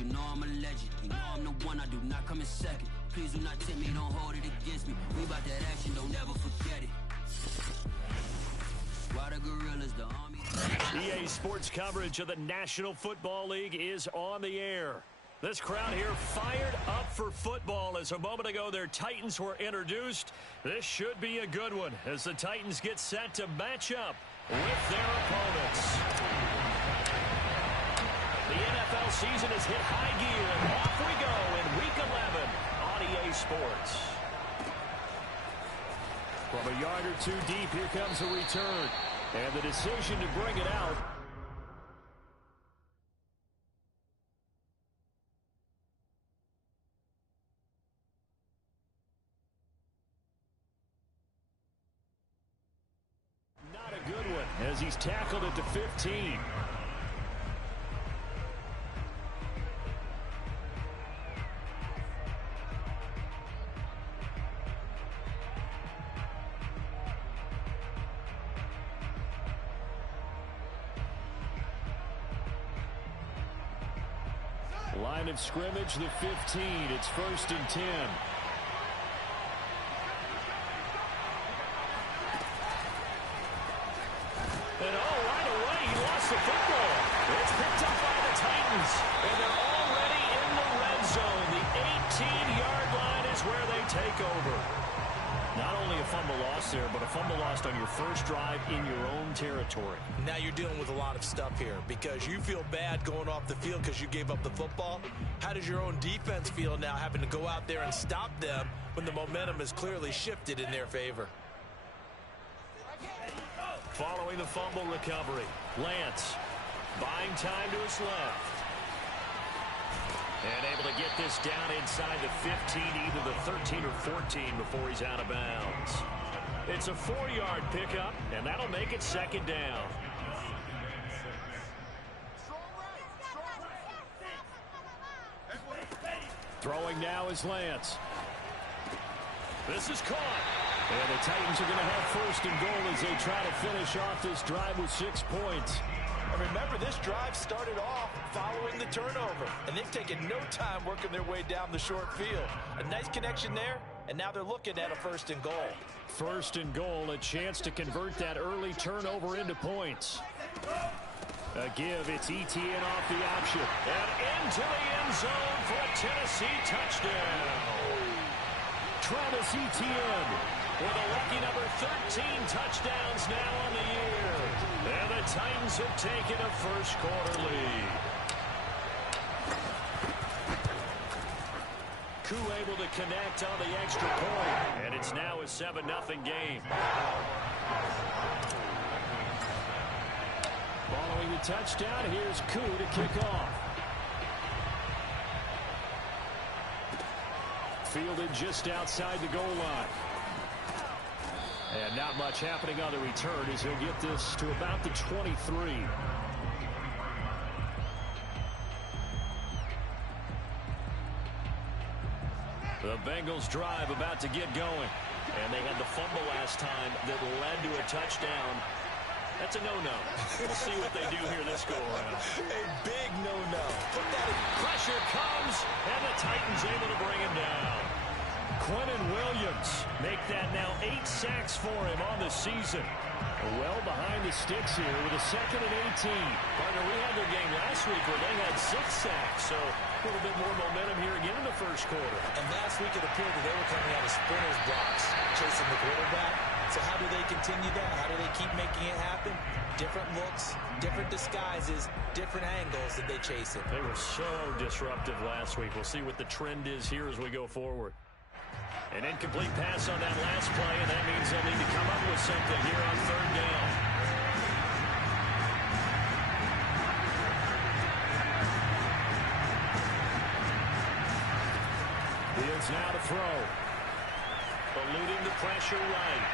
you know I'm a legend. You know I'm the one, I do not come in second. Please do not tempt me, don't hold it against me. We about that action, don't ever forget it. Why the gorillas, the army. EA Sports coverage of the National Football League is on the air. This crowd here fired up for football as a moment ago their Titans were introduced. This should be a good one as the Titans get set to match up with their opponents. The NFL season has hit high gear, and off we go in Week 11 on EA Sports. From a yard or two deep, here comes a return. And the decision to bring it out. Not a good one as he's tackled at the 15. Line of scrimmage, the 15. It's 1st and 10. And right away, he lost the football. It's picked up by the Titans. And they're already in the red zone. The 18-yard line is where they take over. Not only a fumble loss there, but a fumble lost on your first drive in your own territory. Now you're dealing with a lot of stuff here because you feel bad going off the field because you gave up the football. How does your own defense feel now having to go out there and stop them when the momentum has clearly shifted in their favor? Following the fumble recovery, Lance buying time to his left. And able to get this down inside the 15, either the 13 or 14 before he's out of bounds. It's a 4-yard pickup, and that'll make it 2nd down. Throwing now is Lance. This is caught. And the Titans are going to have 1st and goal as they try to finish off this drive with 6 points. And remember, this drive started off following the turnover, and they've taken no time working their way down the short field. A nice connection there, and now they're looking at a 1st and goal. 1st and goal, a chance to convert that early turnover into points. A give, it's Etienne off the option. And into the end zone for a Tennessee touchdown. Travis Etienne with a lucky number 13 touchdowns now on the year. And the Titans have taken a first-quarter lead. Koo able to connect on the extra point, and it's now a 7-0 game. Following the touchdown, here's Koo to kick off. Fielded just outside the goal line. And not much happening on the return as he'll get this to about the 23. The Bengals drive about to get going. And they had the fumble last time that led to a touchdown. That's a no-no. We'll see what they do here this go-around. A big no-no. Pressure comes, and the Titans able to bring him down. Quentin Williams make that now 8 sacks for him on the season. Well behind the sticks here with a 2nd and 18. Partner, we had their game last week where they had 6 sacks, so a little bit more momentum here again in the first quarter. And last week it appeared that they were coming out of sprinter's blocks, chasing the quarterback. So how do they continue that? How do they keep making it happen? Different looks, different disguises, different angles that they chase it. They were so disruptive last week. We'll see what the trend is here as we go forward. An incomplete pass on that last play, and that means they'll need to come up with something here on 3rd down. Fields now to throw. Eluding the pressure right.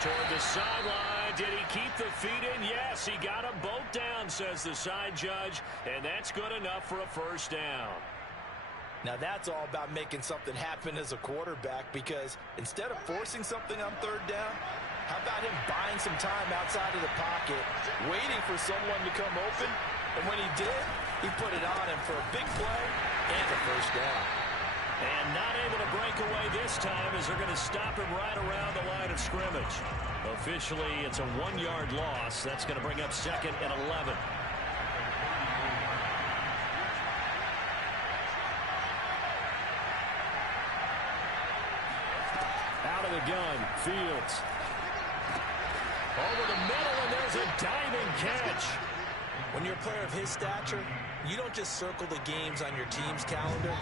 Toward the sideline. Did he keep the feet in? Yes, he got them both down, says the side judge, and that's good enough for a 1st down. Now that's all about making something happen as a quarterback, because instead of forcing something on 3rd down, how about him buying some time outside of the pocket, waiting for someone to come open, and when he did, He put it on him for a big play and a first down. And not able to break away this time as they're going to stop him right around the line of scrimmage. Officially, it's a 1-yard loss. That's going to bring up 2nd and 11. Out of the gun, Fields. Over the middle, and there's a diving catch. When you're a player of his stature, you don't just circle the games on your team's calendar.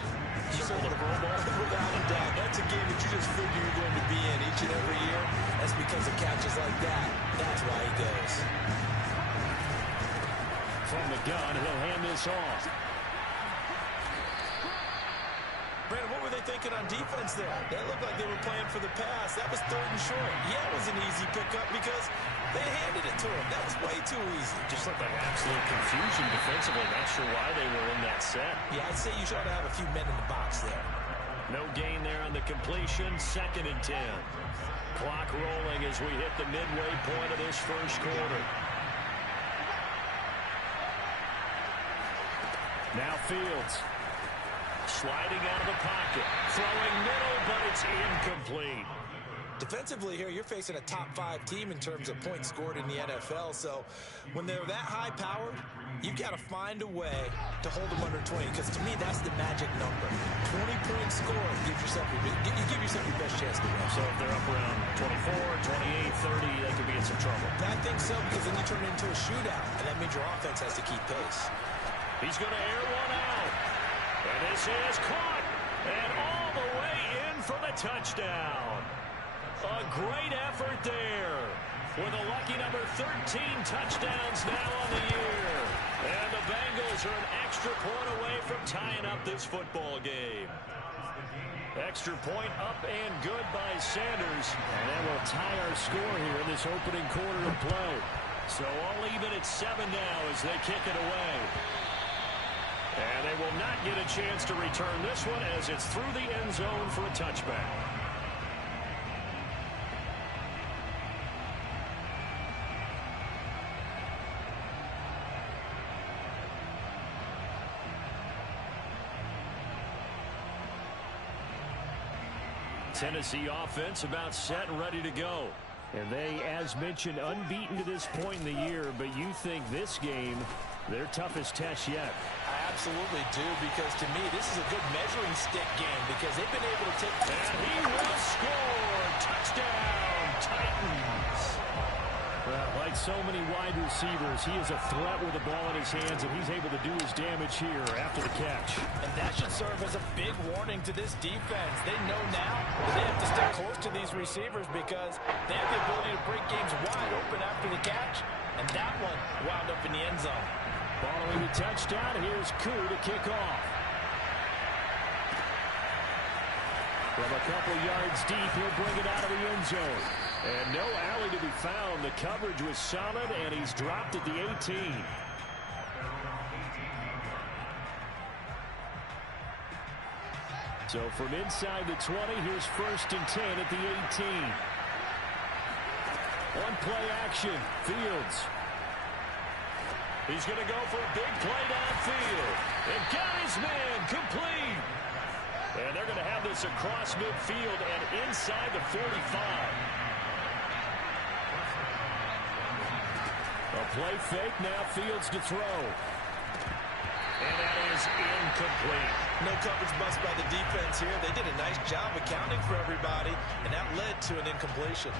You circle the Pro Bowl. Without a doubt. That's a game that you just figure you're going to be in each and every year. That's because of catches like that. That's why he goes. From the gun, he'll hand this off. Brandon, what were they thinking on defense there? That looked like they were playing for the pass. That was 3rd and short. Yeah, it was an easy pickup because they handed it to him. That was way too easy. Just looked like absolute confusion defensively. Not sure why they were in that set. Yeah, I'd say you should have a few men in the box there. No gain there on the completion. 2nd and 10. Clock rolling as we hit the midway point of this first quarter. Now Fields. Sliding out of the pocket. Throwing middle, but it's incomplete. Defensively here, you're facing a top 5 team in terms of points scored in the NFL. So when they're that high powered, you've got to find a way to hold them under 20. Because to me, that's the magic number. 20 points scored gives yourself you give yourself your best chance to win. So if they're up around 24, 28, 30, they could be in some trouble. I think so, because then you turn it into a shootout. And that means your offense has to keep pace. He's going to air one out. And this is caught. And all the way in for the touchdown. A great effort there. With a lucky number 13 touchdowns now on the year. And the Bengals are an extra point away from tying up this football game. Extra point up and good by Sanders. And that will tie our score here in this opening quarter of play. So all even at 7 now as they kick it away. And they will not get a chance to return this one as it's through the end zone for a touchback. Tennessee offense about set and ready to go. And they, as mentioned, unbeaten to this point in the year, but you think this game, their toughest test yet. I absolutely do, because to me, this is a good measuring stick game because they've been able to take... And he will score! Touchdown, Titans! Well, like so many wide receivers, he is a threat with the ball in his hands, and he's able to do his damage here after the catch. And that should serve as a big warning to this defense. They know now that they have to stay close to these receivers because they have the ability to break games wide open after the catch, and that one wound up in the end zone. Following the touchdown, here's Koo to kick off. From a couple yards deep, he'll bring it out of the end zone. And no alley to be found. The coverage was solid, and he's dropped at the 18. So from inside the 20, here's 1st and 10 at the 18. One play action. Fields. He's going to go for a big play downfield. And got his man complete. And they're going to have this across midfield and inside the 45. A play fake, now Fields to throw. And that is incomplete. No coverage bust by the defense here. They did a nice job accounting for everybody, and that led to an incompletion.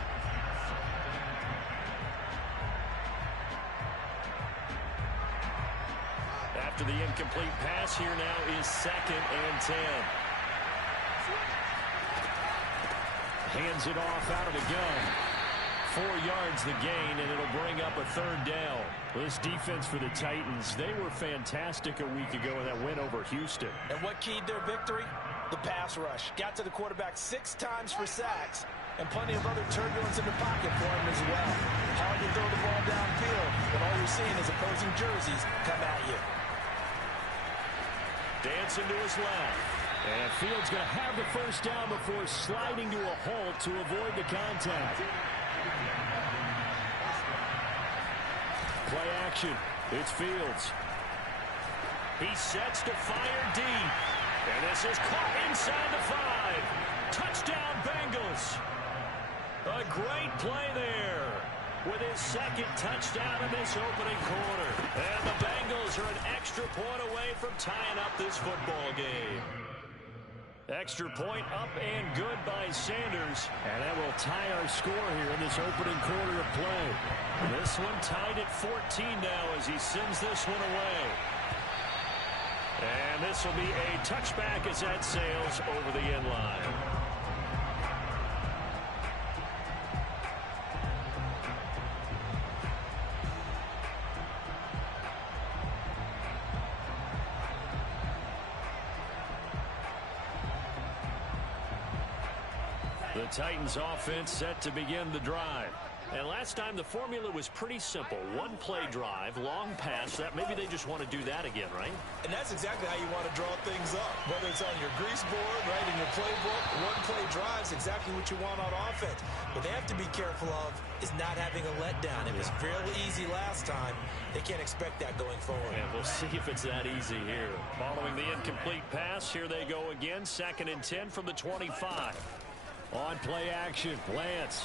After the incomplete pass, here now is 2nd and 10. Hands it off out of the gun. 4 yards the gain, and it'll bring up a 3rd down. Well, this defense for the Titans, they were fantastic a week ago in that win over Houston. And what keyed their victory? The pass rush. Got to the quarterback 6 times for sacks, and plenty of other turbulence in the pocket for him as well. Hard to throw the ball downfield, but all you're seeing is opposing jerseys come at you. Dancing to his left. And Fields going to have the 1st down before sliding to a halt to avoid the contact. Play action. It's Fields. He sets to fire deep. And this is caught inside the 5. Touchdown, Bengals. A great play there with his second touchdown in this opening quarter. And the Bengals are an extra point away from tying up this football game. Extra point up and good by Sanders. And that will tie our score here in this opening quarter of play. This one tied at 14 now as he sends this one away. And this will be a touchback as that sails over the end line. The Titans offense set to begin the drive. And last time the formula was pretty simple. One play drive, long pass. That maybe they just want to do that again, right? And that's exactly how you want to draw things up. Whether it's on your grease board, right, in your playbook, one play drive is exactly what you want on offense. What they have to be careful of is not having a letdown. It was fairly easy last time. They can't expect that going forward. And we'll see if it's that easy here. Following the incomplete pass, here they go again. 2nd and 10 from the 25. On play action, Lance.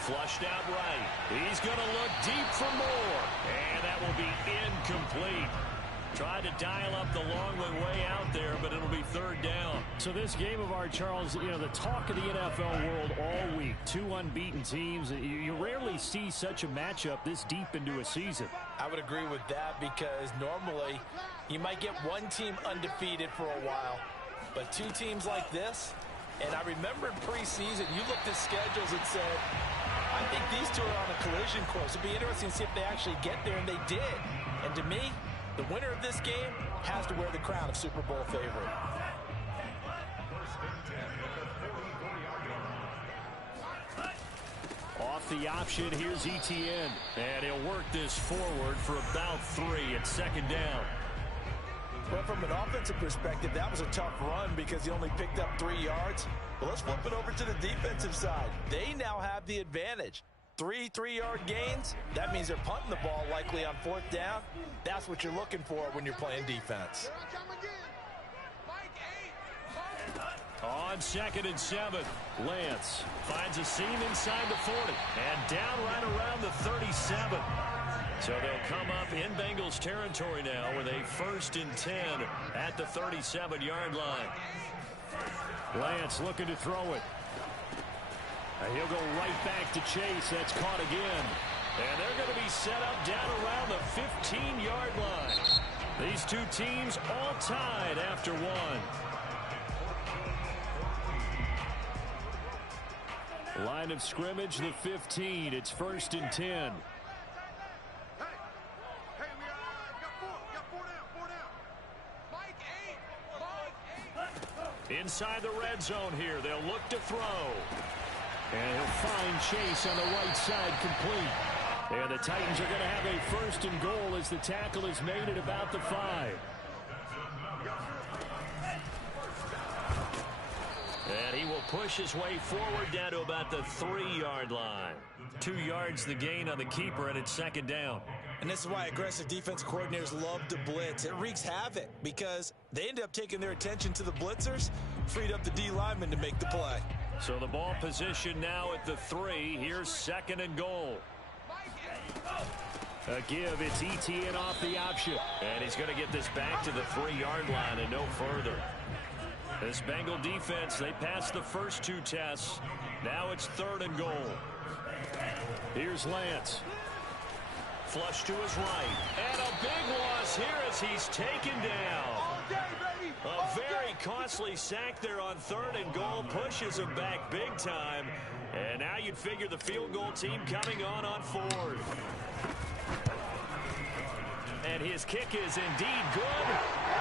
Flushed out right. He's going to look deep for more. And that will be incomplete. Tried to dial up the long way out there, but it'll be 3rd down. So this game of ours, Charles, you know, the talk of the NFL world all week. 2 unbeaten teams. You rarely see such a matchup this deep into a season. I would agree with that because normally you might get one team undefeated for a while. But 2 teams like this, and I remember in preseason, you looked at schedules and said, I think these 2 are on a collision course. It'd be interesting to see if they actually get there, and they did. And to me, the winner of this game has to wear the crown of Super Bowl favorite. Off the option, here's Etienne. And he'll work this forward for about 3 at 2nd down. Well, from an offensive perspective, that was a tough run because he only picked up 3 yards. But let's flip it over to the defensive side. They now have the advantage. 3 3-yard gains. That means they're punting the ball likely on 4th down. That's what you're looking for when you're playing defense. On 2nd and 7, Lance finds a seam inside the 40 and down right around the 37. So they'll come up in Bengals territory now with a 1st and 10 at the 37-yard line. Lance looking to throw it. And he'll go right back to Chase. That's caught again. And they're going to be set up down around the 15-yard line. These 2 teams all tied after 1. Line of scrimmage, the 15. It's 1st and 10. Inside the red zone here. They'll look to throw. And he'll find Chase on the right side complete. And the Titans are going to have a 1st and goal as the tackle is made at about the 5. And he will push his way forward down to about the 3-yard line. 2 yards the gain on the keeper, and it's 2nd down. And this is why aggressive defensive coordinators love to blitz. It wreaks havoc because they end up taking their attention to the blitzers, freed up the D lineman to make the play. So the ball position now at the 3. Here's 2nd and goal. A give. It's Etienne off the option. And he's going to get this back to the 3-yard line and no further. This Bengal defense, they passed the first 2 tests. Now it's 3rd and goal. Here's Lance. Flush to his right. And a big loss here as he's taken down. A very costly sack there on 3rd and goal. Pushes him back big time. And now you'd figure the field goal team coming on 4th. And his kick is indeed good.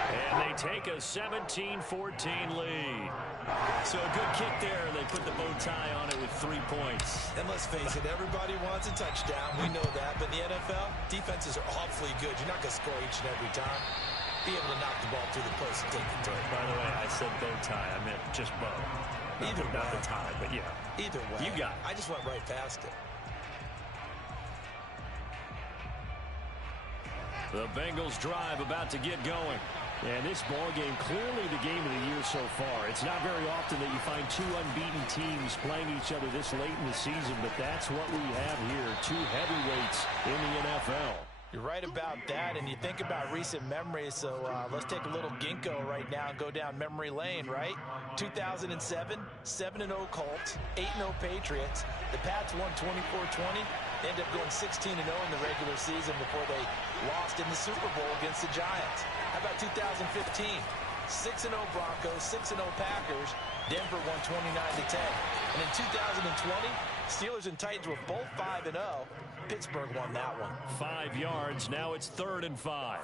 And they take a 17-14 lead. So a good kick there. They put the bow tie on it with 3 points. And let's face it, everybody wants a touchdown. We know that. But in the NFL, defenses are awfully good. You're not going to score each and every time. Be able to knock the ball through the post and take the turn. By the way, I said bow tie. I meant just bow. Either way. Not the tie, but yeah. Either way. You got it. I just went right past it. The Bengals drive about to get going. And this ball game, clearly the game of the year so far. It's not very often that you find two unbeaten teams playing each other this late in the season, but that's what we have here. Two heavyweights in the NFL. You're right about that, and you think about recent memories, so let's take a little ginkgo right now and go down memory lane, right? 2007, 7-0 Colts, 8-0 Patriots. The Pats won 24-20. They ended up going 16-0 in the regular season before they lost in the Super Bowl against the Giants. How about 2015? 6-0 Broncos, 6-0 Packers. Denver won 29-10. And in 2020, Steelers and Titans were both 5-0. Pittsburgh won that one. 5 yards. Now it's 3rd and 5.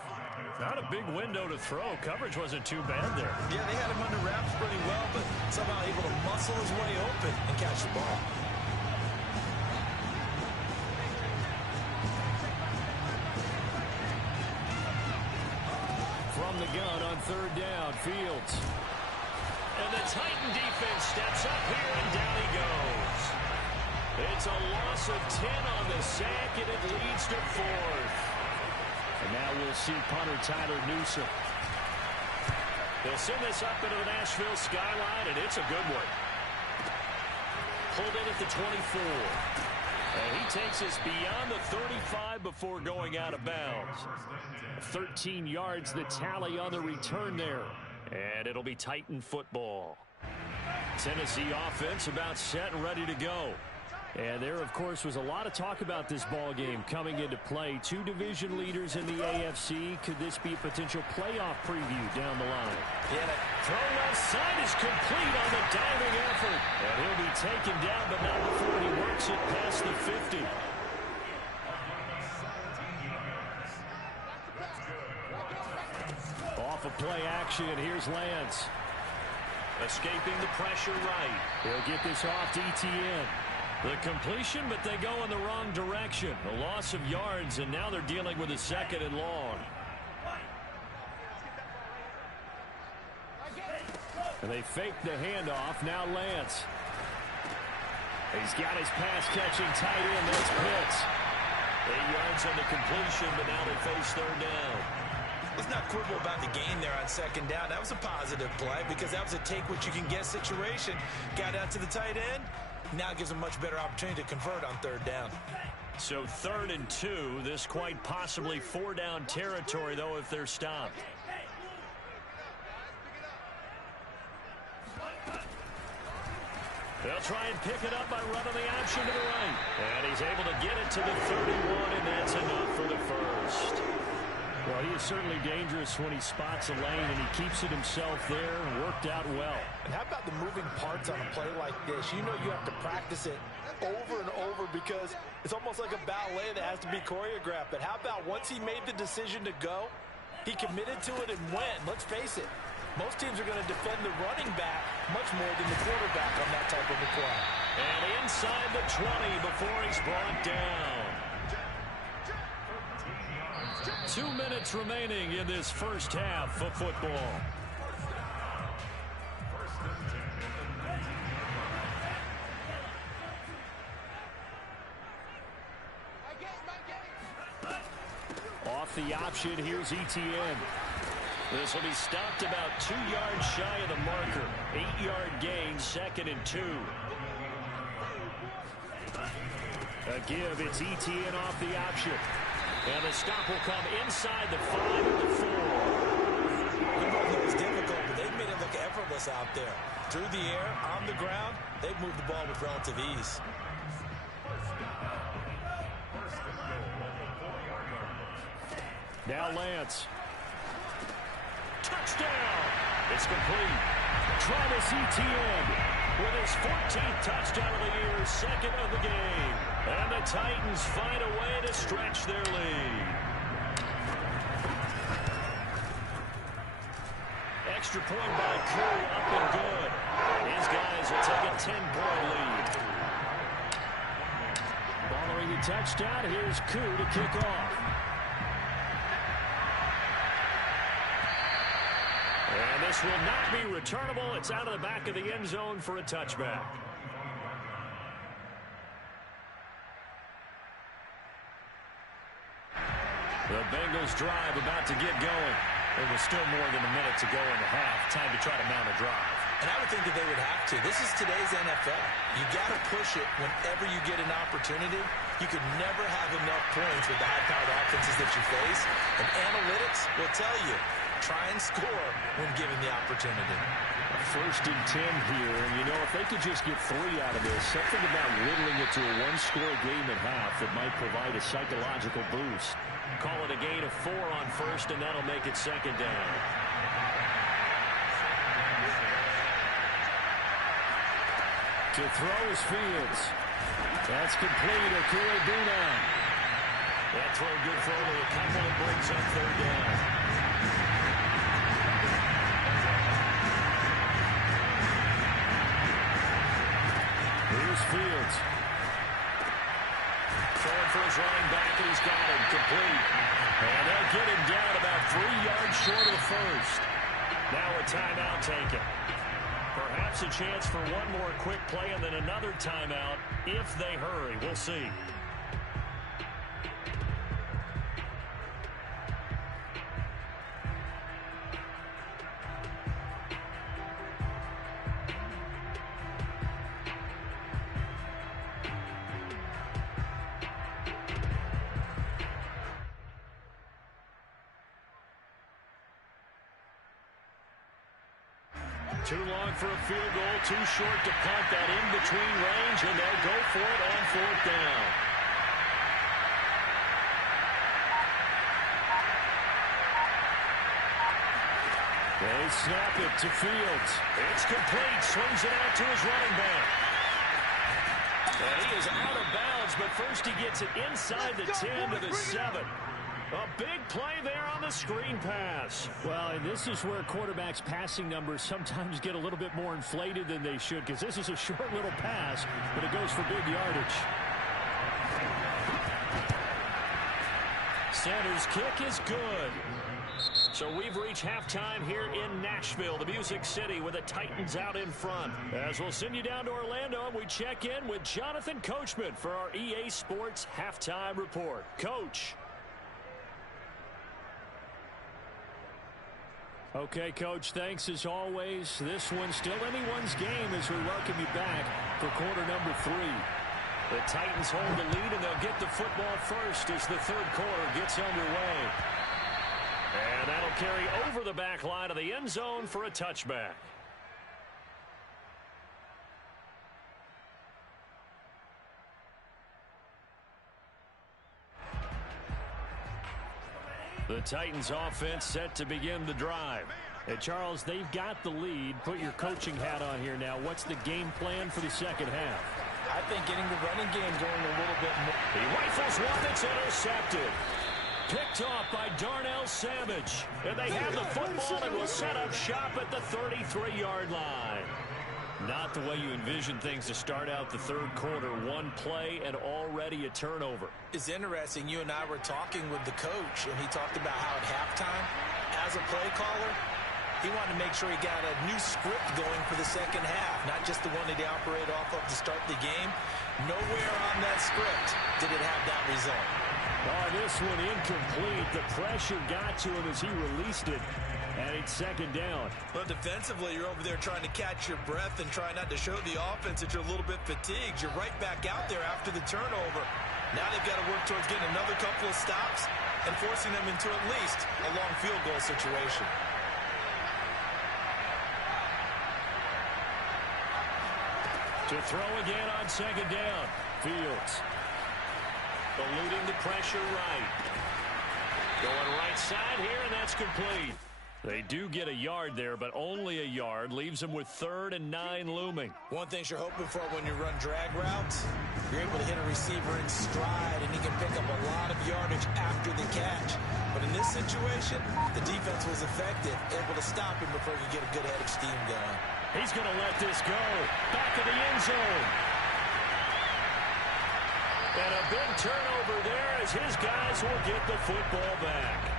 Not a big window to throw. Coverage wasn't too bad there. Yeah, they had him under wraps pretty well, but somehow able to muscle his way open and catch the ball. From the gun on 3rd down, Fields. And the Titan defense steps up here, and down he goes. It's a loss of 10 on the sack, and it leads to 4th. And now we'll see punter Tyler Newsome. They'll send this up into the Nashville skyline, and it's a good one. Pulled in at the 24. And he takes us beyond the 35 before going out of bounds. 13 yards, the tally on the return there. And it'll be Titan football. Tennessee offense about set and ready to go. And there, of course, was a lot of talk about this ball game coming into play. Two division leaders in the AFC. Could this be a potential playoff preview down the line? Yeah, that throw outside is complete on the diving effort. And he'll be taken down, but not before he works it past the 50. Off of play action, here's Lance. Escaping the pressure right. He'll get this off to ETN. The completion, but they go in the wrong direction. A loss of yards, and now they're dealing with a 2nd and long. And they fake the handoff. Now Lance. He's got his pass-catching tight end. That's Pitts. 8 yards on the completion, but now they face 3rd down. Let's not quibble about the gain there on 2nd down. That was a positive play because that was a take-what-you-can-get situation. Got out to the tight end. Now it gives them much better opportunity to convert on 3rd down. So 3rd and 2. This quite possibly 4-down territory, though, if they're stopped. They'll try and pick it up by running the option to the right. And he's able to get it to the 31, and that's enough for the first. Well, he is certainly dangerous when he spots a lane, and he keeps it himself there and worked out well. And how about the moving parts on a play like this? You know you have to practice it over and over because it's almost like a ballet that has to be choreographed. But how about once he made the decision to go, he committed to it and went. Let's face it, most teams are going to defend the running back much more than the quarterback on that type of a play. And inside the 20 before he's brought down. 2 minutes remaining in this first half of football. Off the option, here's ETN. This will be stopped about 2 yards shy of the marker. 8-yard gain, 2nd and 2. A give, it's ETN off the option. And the stop will come inside the 5 and the 4. We both know it's difficult, but they've made it look effortless out there. Through the air, on the ground, they've moved the ball with relative ease. Now Lance. Touchdown! It's complete. Travis Etienne with his 14th touchdown of the year, 2nd of the game. And the Titans find a way to stretch their lead. Extra point by Curry, up and good. His guys will take a 10-point lead. Following the touchdown, here's Koo to kick off. And this will not be returnable. It's out of the back of the end zone for a touchback. The Bengals drive about to get going. There was still more than a minute to go in the half. Time to try to mount a drive. And I would think that they would have to. This is today's NFL. You got to push it whenever you get an opportunity. You could never have enough points with the high-powered offenses that you face. And analytics will tell you, try and score when given the opportunity. First and 10 here. And, you know, if they could just get 3 out of this, something about whittling it to a one-score game at half that might provide a psychological boost. Call it a gain of 4 on first, and that'll make it second down. To throw is Fields. That's complete. Okura-Buna. That throw good for only a couple. It brings up third down. Here's Fields. Throwing for his running back, and he's got him complete. And they'll get him down about 3 yards short of the first. Now a timeout taken. Perhaps a chance for one more quick play and then another timeout if they hurry. We'll see. Too long for a field goal, too short to punt that in between range, and they'll go for it on fourth down. They snap it to Fields. It's complete. Swings it out to his running back. And he is out of bounds, but first he gets it inside the 10 to the 7. A big play there on the screen pass. Well, and this is where quarterbacks' passing numbers sometimes get a little bit more inflated than they should, because this is a short little pass, but it goes for big yardage. Sanders' kick is good. So we've reached halftime here in Nashville, the Music City, with the Titans out in front. As we'll send you down to Orlando, we check in with Jonathan Coachman for our EA Sports Halftime Report. Coach. Okay, Coach, thanks as always. This one's still anyone's game as we welcome you back for quarter number 3. The Titans hold the lead, and they'll get the football first as the third quarter gets underway. And that'll carry over the back line of the end zone for a touchback. The Titans offense set to begin the drive. Hey, Charles, they've got the lead. Put your coaching hat on here now. What's the game plan for the second half? I think getting the running game going a little bit more. He rifles one that's intercepted. Picked off by Darnell Savage. And they have the football and will set up shop at the 33-yard line. Not the way you envision things to start out the third quarter. One play and already a turnover. It's interesting. You and I were talking with the coach, and he talked about how at halftime, as a play caller, he wanted to make sure he got a new script going for the second half, not just the one that he operated off of to start the game. Nowhere on that script did it have that result. Oh, this one incomplete. The pressure got to him as he released it. And it's second down. Well, defensively, you're over there trying to catch your breath and try not to show the offense that you're a little bit fatigued. You're right back out there after the turnover. Now they've got to work towards getting another couple of stops and forcing them into at least a long field goal situation. To throw again on second down. Fields. Eluding the pressure right. Going right side here, and that's complete. They do get a yard there, but only a yard. Leaves them with 3rd and 9 looming. One thing you're hoping for when you run drag routes, you're able to hit a receiver in stride, and he can pick up a lot of yardage after the catch. But in this situation, the defense was effective, able to stop him before he could get a good head of steam going. He's going to let this go. Back of the end zone. And a big turnover there as his guys will get the football back.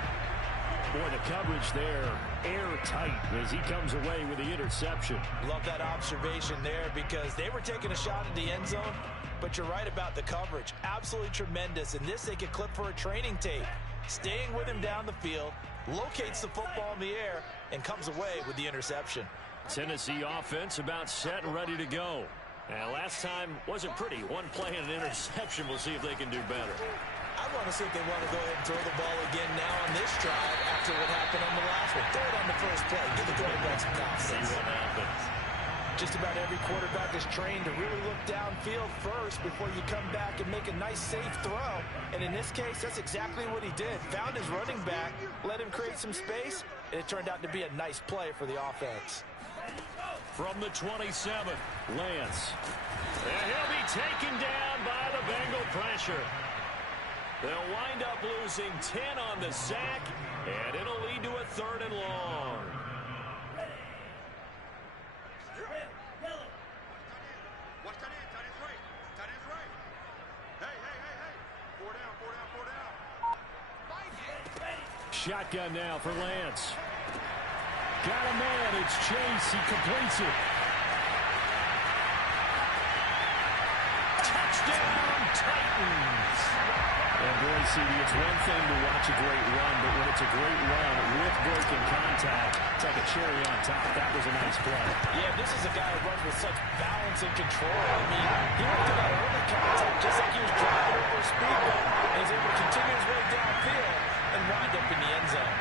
Boy, the coverage there, airtight as he comes away with the interception. Love that observation there because they were taking a shot at the end zone, but you're right about the coverage. Absolutely tremendous. And this they could clip for a training tape. staying with him down the field, locates the football in the air, and comes away with the interception. Tennessee offense about set and ready to go. And last time wasn't pretty. One play and an interception. We'll see if they can do better. I want to see if they want to go ahead and throw the ball again now on this drive after what happened on the last one. Throw it on the first play. Give the quarterback some confidence. See what happens. Just about every quarterback is trained to really look downfield first before you come back and make a nice, safe throw. And in this case, that's exactly what he did. Found his running back, let him create some space, and it turned out to be a nice play for the offense. From the 27, Lance. And he'll be taken down by the Bengal pressure. They'll wind up losing 10 on the sack, and it'll lead to a 3rd and long. Shotgun now for Lance. Got a man. It's Chase. He completes it. Touchdown, Titans. And boy, CD, it's one thing to watch a great run, but when it's a great run with breaking contact, it's like a cherry on top. That was a nice play. Yeah, this is a guy who runs with such balance and control. I mean, he went to that early contact just like he was driving over a speed bump, and he's able to continue his way downfield and wind up in the end zone.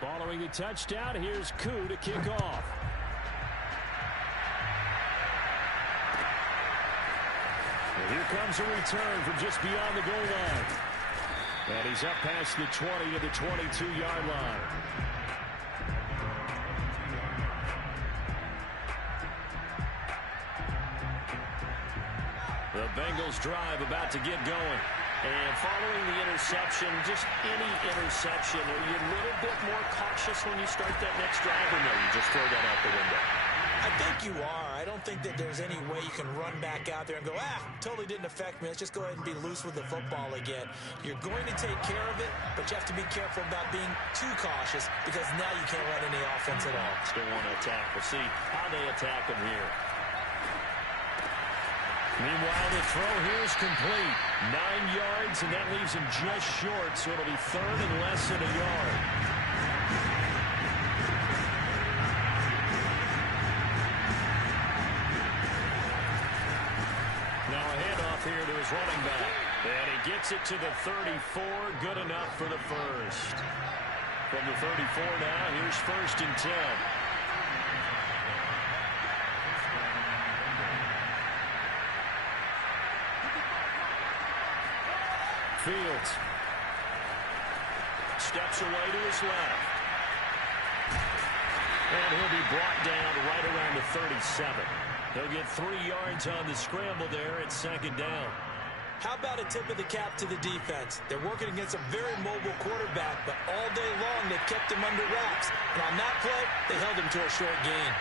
Following the touchdown, here's Koo to kick off. And here comes a return from just beyond the goal line. And he's up past the 20 to the 22-yard line. The Bengals drive about to get going. And following the interception, just any interception, are you a little bit more cautious when you start that next drive, or no, you just throw that out the window? I think you are. I don't think that there's any way you can run back out there and go, totally didn't affect me. Let's just go ahead and be loose with the football again. You're going to take care of it, but you have to be careful about being too cautious because now you can't run any offense at all. Still want to attack. We'll see how they attack them here. Meanwhile, the throw here is complete. 9 yards, and that leaves him just short, so it'll be 3rd and less than a yard. Now a handoff here to his running back. And he gets it to the 34. Good enough for the first. From the 34 now, here's 1st and 10. Fields steps away to his left. And he'll be brought down right around the 37. He'll get 3 yards on the scramble there at 2nd down. How about a tip of the cap to the defense? They're working against a very mobile quarterback, but all day long they've kept him under wraps. And on that play, they held him to a short gain.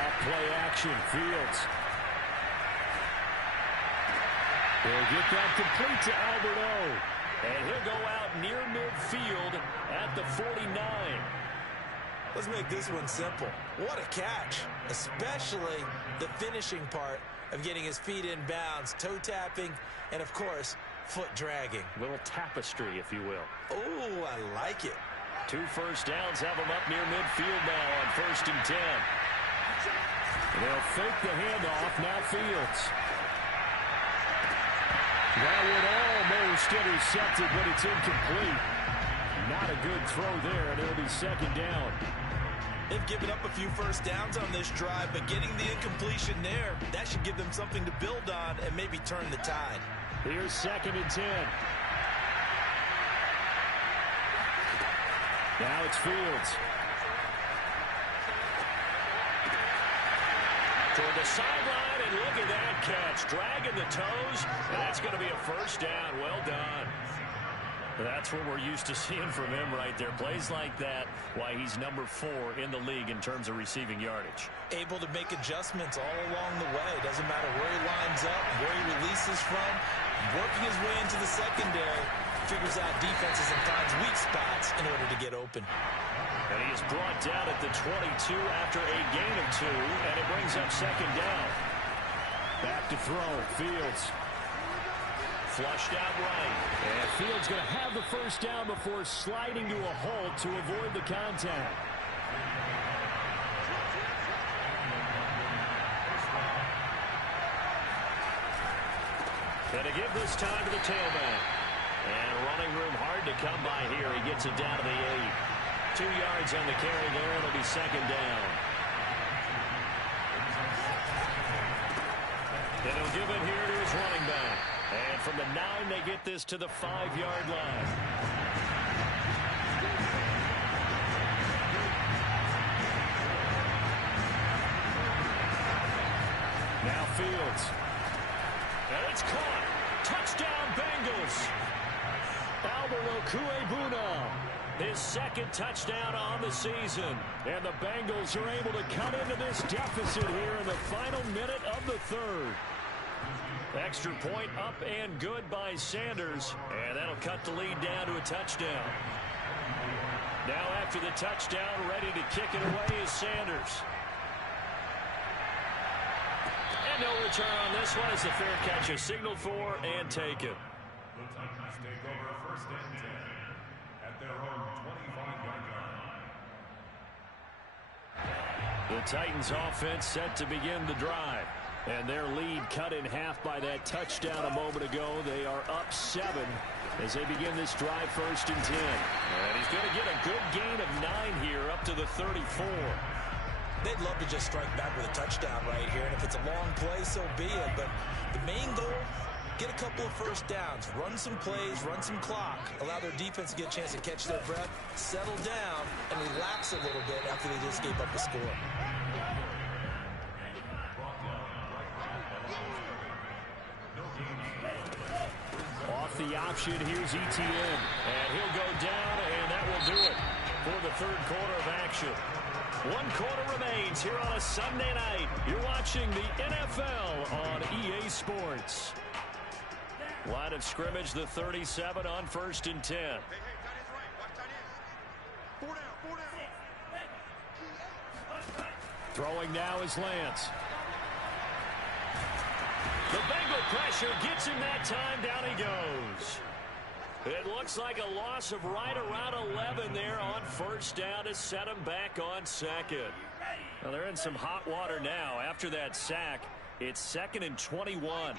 Off play action, Fields. He'll get that complete to Albert O. And he'll go out near midfield at the 49. Let's make this one simple. What a catch, especially the finishing part of getting his feet in bounds, toe tapping, and of course, foot dragging. Little tapestry, if you will. Oh, I like it. 2 first downs have him up near midfield now on 1st and 10. They'll fake the handoff, now Fields. That one almost intercepted, but it's incomplete. Not a good throw there, and it'll be 2nd down. They've given up a few first downs on this drive, but getting the incompletion there, that should give them something to build on and maybe turn the tide. Here's 2nd and 10. Now it's Fields. Toward the sideline, and look at that catch. Dragging the toes, and that's going to be a 1st down. Well done. That's what we're used to seeing from him right there. Plays like that, why he's number 4 in the league in terms of receiving yardage. Able to make adjustments all along the way. Doesn't matter where he lines up, where he releases from. Working his way into the secondary, figures out defenses and finds weak spots in order to get open. And he is brought down at the 22 after a gain of 2, and it brings up second down. Back to throw, Fields. Flushed out right. And Fields going to have the first down before sliding to a halt to avoid the contact. Going to give this time to the tailback. And running room hard to come by here. He gets it down to the 8. 2 yards on the carry there. It'll be second down. And he'll give it here to his running back. And from the 9, they get this to the 5-yard line. Now Fields. And it's caught. Touchdown, Bengals. Alvaro Cuebuna. His second touchdown on the season. And the Bengals are able to cut into this deficit here in the final minute of the 3rd. Extra point up and good by Sanders. And that'll cut the lead down to a touchdown. Now after the touchdown, ready to kick it away is Sanders. And no return on this one as the fair catch is signaled for and taken. The Titans take over 1st and 10 at their own 25-yard line. The Titans offense set to begin the drive. And their lead cut in half by that touchdown a moment ago. They are up 7 as they begin this drive 1st and 10. And he's going to get a good gain of 9 here up to the 34. They'd love to just strike back with a touchdown right here. And if it's a long play, so be it. But the main goal, get a couple of first downs. Run some plays, run some clock. Allow their defense to get a chance to catch their breath, settle down, and relax a little bit after they just gave up a score. Off the option, here's Etienne. And he'll go down, and that will do it for the 3rd quarter of action. 1 quarter remains here on a Sunday night. You're watching the NFL on EA Sports. Line of scrimmage, the 37 on 1st and 10. Throwing now is Lance. The Bengal pressure gets him that time. Down he goes. It looks like a loss of right around 11 there on 1st down to set him back on 2nd. Well, they're in some hot water now. After that sack, it's 2nd and 21.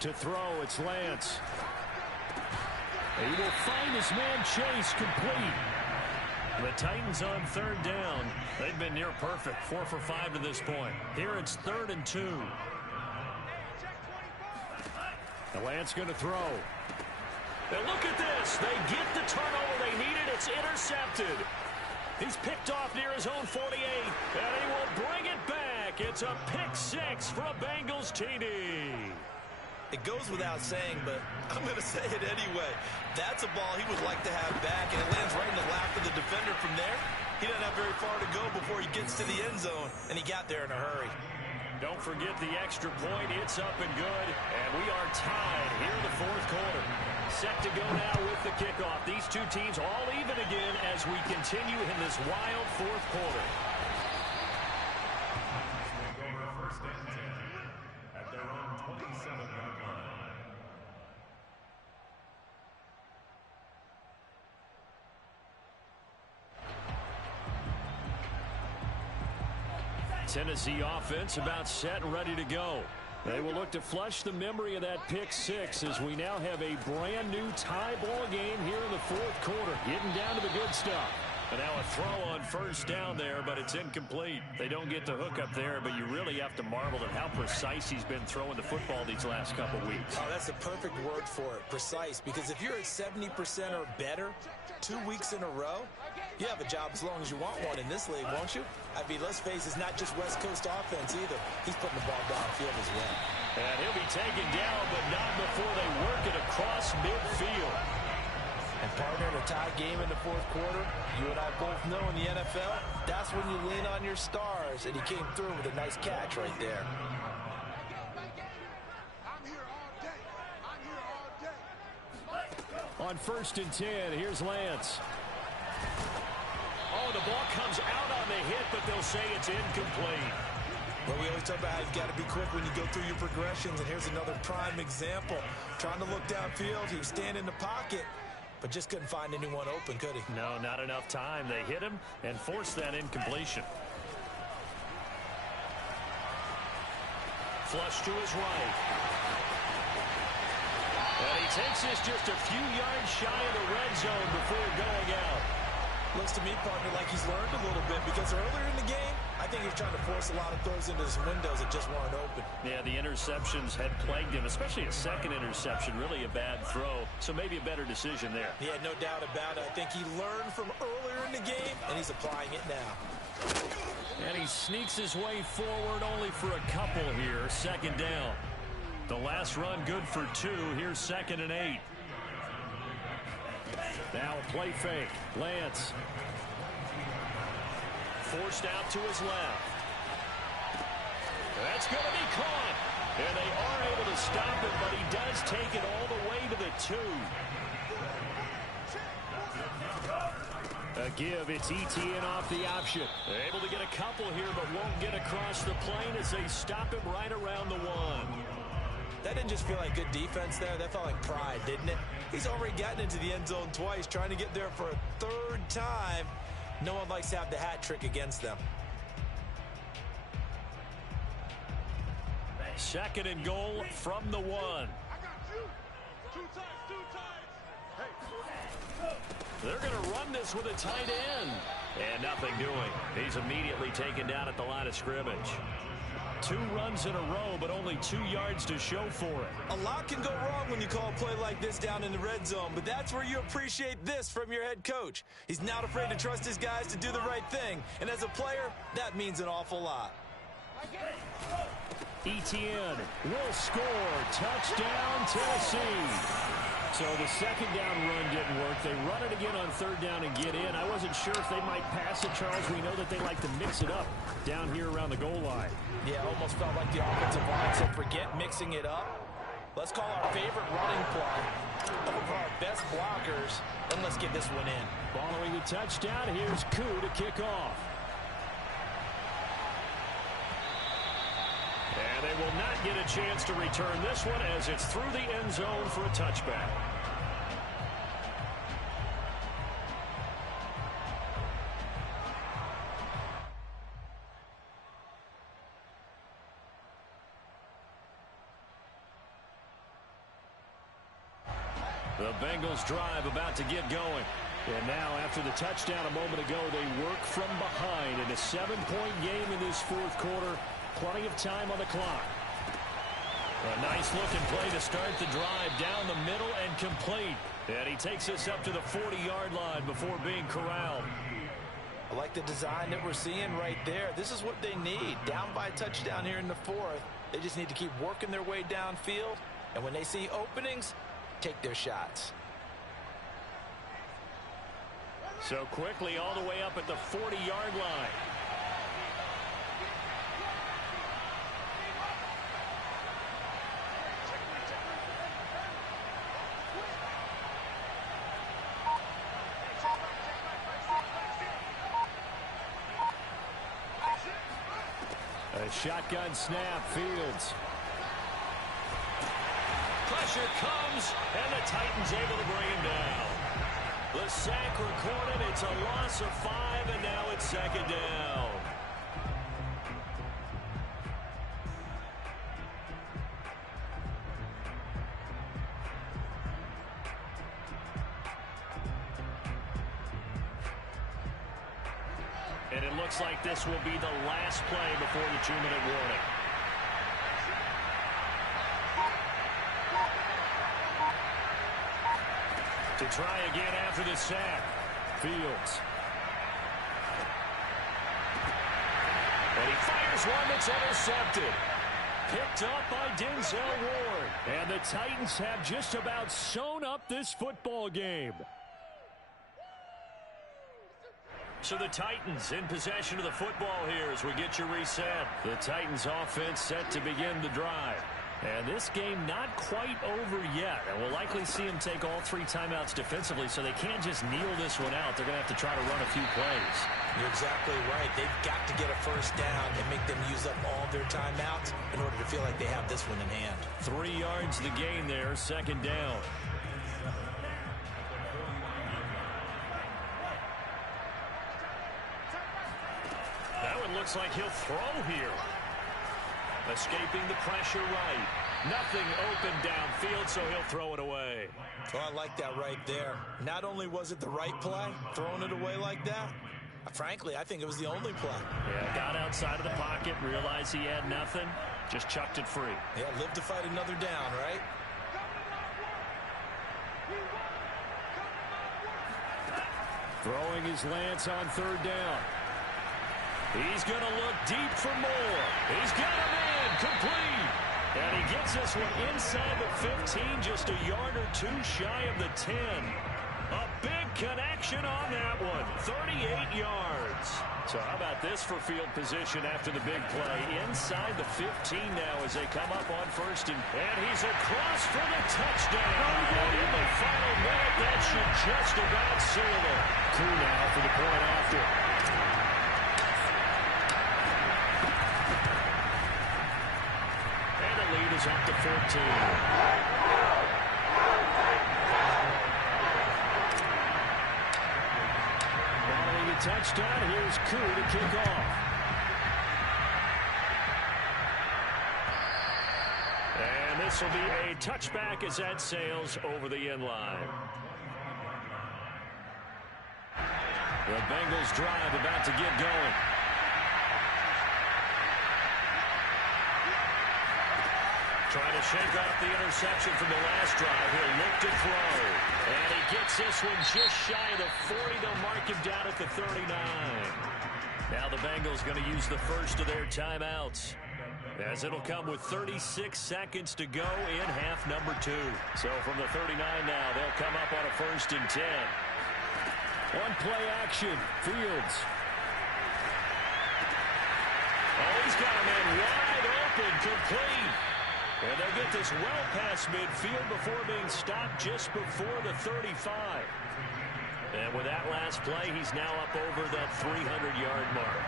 To throw, it's Lance. He will find his man Chase complete. The Titans on 3rd down. They've been near perfect. 4 for 5 to this point. Here it's 3rd and 2. The Lance going to throw. And look at this. They get the turnover they needed. It's intercepted. He's picked off near his own 48. And he will bring it back. It's a pick 6 for a Bengals TD. It goes without saying, but I'm going to say it anyway. That's a ball he would like to have back, and it lands right in the lap of the defender from there. He doesn't have very far to go before he gets to the end zone, and he got there in a hurry. Don't forget the extra point. It's up and good, and we are tied here in the 4th quarter. Set to go now with the kickoff. These two teams all even again as we continue in this wild 4th quarter. Take over 1st and 10 at their own 27-yard line. Tennessee offense about set and ready to go. They will look to flush the memory of that pick 6 as we now have a brand new tie ball game here in the 4th quarter. Getting down to the good stuff. And now a throw on first down there, but it's incomplete. They don't get the hook up there, but you really have to marvel at how precise he's been throwing the football these last couple weeks. Oh, that's the perfect word for it, precise. Because if you're at 70% or better 2 weeks in a row, you have a job as long as you want one in this league, won't you? I mean, let's face it, it's not just West Coast offense either. He's putting the ball downfield as well. And he'll be taken down, but not before they work it across midfield. And partner, in a tie game in the fourth quarter, you and I both know in the NFL, that's when you lean on your stars, and he came through with a nice catch right there. On 1st and 10, here's Lance. Oh, the ball comes out on the hit, but they'll say it's incomplete. Well, we always talk about how you've got to be quick when you go through your progressions, and here's another prime example. Trying to look downfield, he was standing in the pocket, but just couldn't find anyone open, could he? No, not enough time. They hit him and forced that incompletion. Flush to his right. And he takes this just a few yards shy of the red zone before going out. Looks to me, partner, like he's learned a little bit, because earlier in the game, I think he was trying to force a lot of throws into his windows that just weren't open. Yeah, the interceptions had plagued him, especially a second interception, really a bad throw. So maybe a better decision there. Yeah, no doubt about it. I think he learned from earlier in the game, and he's applying it now. And he sneaks his way forward only for a couple here. 2nd down. The last run good for 2. Here's 2nd and 8. Now a play fake. Lance. Forced out to his left. That's going to be caught. And they are able to stop him, but he does take it all the way to the 2. A give. It's ETN off the option. Able to get a couple here, but won't get across the plane as they stop him right around the 1. That didn't just feel like good defense there. That felt like pride, didn't it? He's already gotten into the end zone twice, trying to get there for a 3rd time. No one likes to have the hat trick against them. 2nd and goal from the 1. I got you. 2 times. Hey. They're going to run this with a tight end. And nothing doing. He's immediately taken down at the line of scrimmage. 2 runs in a row, but only 2 yards to show for it. A lot can go wrong when you call a play like this down in the red zone, but that's where you appreciate this from your head coach. He's not afraid to trust his guys to do the right thing, and as a player, that means an awful lot. ETN will score. Touchdown, Tennessee. So the 2nd down run didn't work. They run it again on 3rd down and get in. I wasn't sure if they might pass it, Charles. We know that they like to mix it up down here around the goal line. Yeah, almost felt like the offensive line said, forget mixing it up. Let's call our favorite running play over our best blockers, and let's get this one in. Following the touchdown, here's Koo to kick off. And they will not get a chance to return this one as it's through the end zone for a touchback. The Bengals drive about to get going. And now, after the touchdown a moment ago, they work from behind in a 7-point game in this 4th quarter. Plenty of time on the clock. A nice looking play to start the drive down the middle and complete. And he takes us up to the 40-yard line before being corralled. I like the design that we're seeing right there. This is what they need. Down by a touchdown here in the 4th. They just need to keep working their way downfield. And when they see openings, take their shots. So quickly all the way up at the 40-yard line. A shotgun snap, Fields. Pressure comes, and the Titans able to bring him down. The sack recorded. It's a loss of 5, and now it's 2nd down. And it looks like this will be the last play before the 2-minute warning. To try again after the sack. Fields. And he fires one that's intercepted. Picked up by Denzel Ward. And the Titans have just about sewn up this football game. So the Titans in possession of the football here as we get you reset. The Titans offense set to begin the drive. And this game not quite over yet. And we'll likely see them take all 3 timeouts defensively, so they can't just kneel this one out. They're going to have to try to run a few plays. You're exactly right. They've got to get a first down and make them use up all their timeouts in order to feel like they have this one in hand. 3 yards the gain there, second down. That one looks like he'll throw here. Escaping the pressure right. Nothing open downfield, so he'll throw it away. Oh, I like that right there. Not only was it the right play, throwing it away like that, frankly, I think it was the only play. Yeah, got outside of the pocket, realized he had nothing, just chucked it free. Yeah, live to fight another down, right? Throwing his Lance on third down. He's going to look deep for more. He's got him in, complete. And he gets this one inside the 15, just a yard or 2 shy of the 10. A big connection on that one, 38 yards. So how about this for field position after the big play? Inside the 15 now as they come up on first. And he's across for the touchdown. And in the final minute, that should just about seal it. Crew now for the point after. Lead is up to 14. Following a touchdown, here's Koo to kick off. And this will be a touchback as that sails over the end line. The Bengals drive about to get going. Trying to shake off the interception from the last drive. He'll look to throw. And he gets this one just shy of the 40. They'll mark him down at the 39. Now the Bengals going to use the first of their timeouts, as it'll come with 36 seconds to go in half number 2. So from the 39 now, they'll come up on a 1st and 10. One play action. Fields. Oh, he's got him in wide open, complete. And they'll get this well past midfield before being stopped just before the 35. And with that last play, he's now up over that 300-yard mark.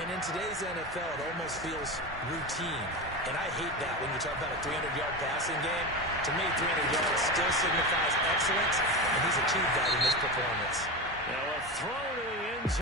And in today's NFL, it almost feels routine. And I hate that when you talk about a 300-yard passing game. To me, 300 yards still signifies excellence, and he's achieved that in this performance. Now a throw to